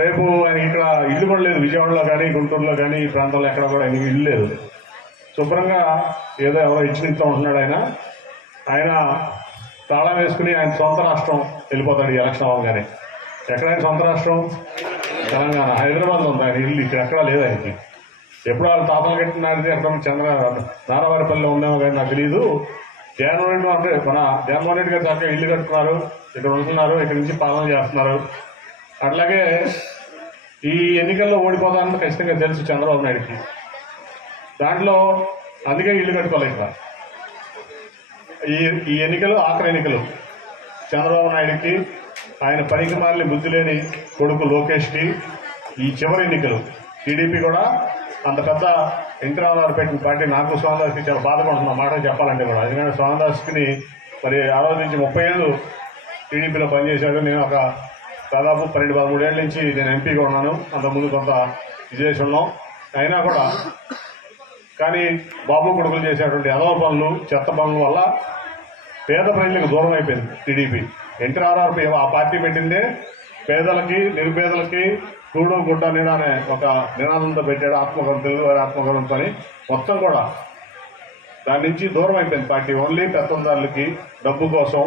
రేపు ఇక్కడ ఇల్లు కూడా లేదు విజయవాడలో కానీ గుంటూరులో కానీ ఈ ప్రాంతంలో ఎక్కడ కూడా ఆయనకి ఇల్లు లేదు శుభ్రంగా ఏదో ఎవరో ఇచ్చిన ఇంట్లో ఉంటున్నాడు ఆయన ఆయన తాళం వేసుకుని ఆయన సొంత రాష్ట్రం వెళ్ళిపోతాడు ఈ ఎలక్షన్ అవ్వగానే ఎక్కడ ఆయన సొంత రాష్ట్రం తెలంగాణ హైదరాబాద్లో ఉంది ఆయన ఇల్లు ఇక్కడ ఎక్కడా లేదు ఆయనకి ఎప్పుడు వాళ్ళు తాపలు కట్టినాడితే ఎక్కడ చంద్ర నారావారిపల్లిలో ఉన్నామో కానీ నాకు తెలియదు జగన్మోహన్ రెడ్డి అంటే మన జగన్మోహన్ రెడ్డి గారు చక్కగా ఇల్లు కట్టుకున్నారు ఇక్కడ ఉంటున్నారు ఇక్కడ నుంచి పాలన చేస్తున్నారు అట్లాగే ఈ ఎన్నికల్లో ఓడిపోతానంటే ఖచ్చితంగా తెలుసు చంద్రబాబు నాయుడికి దాంట్లో అందుకే ఇల్లు కట్టుకోవాలి ఇక్కడ ఈ ఈ ఎన్నికలు ఆఖరి ఎన్నికలు చంద్రబాబు నాయుడుకి ఆయన పనికి మారిన బుద్ధి లేని కొడుకు లోకేష్కి ఈ చివరి ఎన్నికలు టీడీపీ కూడా అంత పెద్ద వెంకరామారావు పెట్టిన పార్టీ నాకు స్వామిదాస్కి చాలా బాధపడుతున్న మాట చెప్పాలంటే కూడా ఎందుకంటే స్వామిదాస్కి మరి ఆ రోజు నుంచి ముప్పై ఏళ్ళు టీడీపీలో పనిచేశాడు నేను ఒక దాదాపు పన్నెండు పదమూడేళ్ళ నుంచి నేను ఎంపీగా ఉన్నాను అంతకుముందు కొంత విజేసి ఉన్నాం అయినా కూడా కానీ బాబు కొడుకులు చేసేటువంటి అదవ పనులు చెత్త పనుల వల్ల పేద ప్రజలకు దూరం అయిపోయింది టీడీపీ ఎన్టీఆర్ఆర్ ఆ పార్టీ పెట్టిందే పేదలకి నిరుపేదలకి కూడు గుడ్డ నీడ అనే ఒక నినాదంతో పెట్టాడు ఆత్మగౌరవం తెలుగు వారి ఆత్మగౌరవంతో మొత్తం కూడా దాని నుంచి దూరం అయిపోయింది పార్టీ ఓన్లీ పెత్తందారులకి డబ్బు కోసం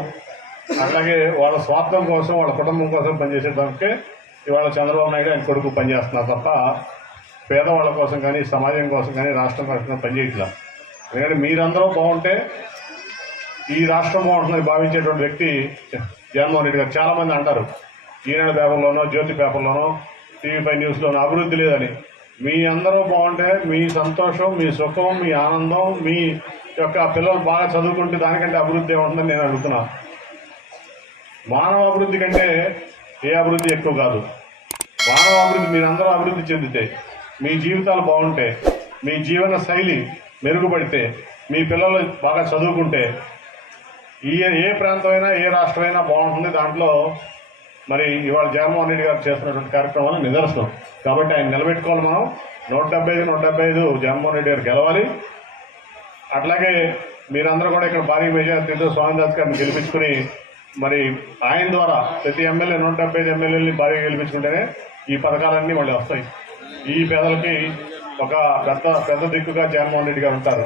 అలాగే వాళ్ళ స్వార్థం కోసం వాళ్ళ కుటుంబం కోసం పనిచేసే దానికే ఇవాళ చంద్రబాబు నాయుడు ఆయన కొడుకు పనిచేస్తున్నారు తప్ప పేదవాళ్ళ కోసం కానీ సమాజం కోసం కానీ రాష్ట్రం కోసం పనిచేయట్లా ఎందుకంటే మీరందరూ బాగుంటే ఈ రాష్ట్రం బాగుంటుందని భావించేటువంటి వ్యక్తి జగన్మోహన్ రెడ్డి గారు చాలామంది అంటారు ఈనాడు పేపర్లోనో జ్యోతి పేపర్లోనో టీవీ ఫైవ్ న్యూస్లోనో అభివృద్ధి లేదని మీ అందరూ బాగుంటే మీ సంతోషం మీ సుఖం మీ ఆనందం మీ యొక్క పిల్లలు బాగా చదువుకుంటే దానికంటే అభివృద్ధి ఏముంటుందని నేను అడుగుతున్నాను మానవ అభివృద్ధి కంటే ఏ అభివృద్ధి ఎక్కువ కాదు మానవ అభివృద్ధి మీరందరూ అభివృద్ధి చెందితే మీ జీవితాలు బాగుంటే మీ జీవన శైలి మెరుగుపడితే మీ పిల్లలు బాగా చదువుకుంటే ఏ ఏ ప్రాంతమైనా ఏ రాష్ట్రమైనా బాగుంటుంది దాంట్లో మరి ఇవాళ జగన్మోహన్ రెడ్డి గారు చేస్తున్నటువంటి కార్యక్రమాలు నిదర్శనం కాబట్టి ఆయన నిలబెట్టుకోవాలి మనం నూట డెబ్బై ఐదు నూట ఐదు జగన్మోహన్ రెడ్డి గారు గెలవాలి అట్లాగే మీరందరూ కూడా ఇక్కడ భారీ మెజార్టీతో స్వామిదాస్ గారిని గెలిపించుకుని మరి ఆయన ద్వారా ప్రతి ఎమ్మెల్యే నూట డెబ్బై ఐదు ఎమ్మెల్యేలని భారీగా గెలిపించుకుంటేనే ఈ పథకాలన్నీ మళ్ళీ వస్తాయి ఈ పేదలకి ఒక పెద్ద పెద్ద దిక్కుగా జగన్మోహన్ రెడ్డి గారు ఉంటారు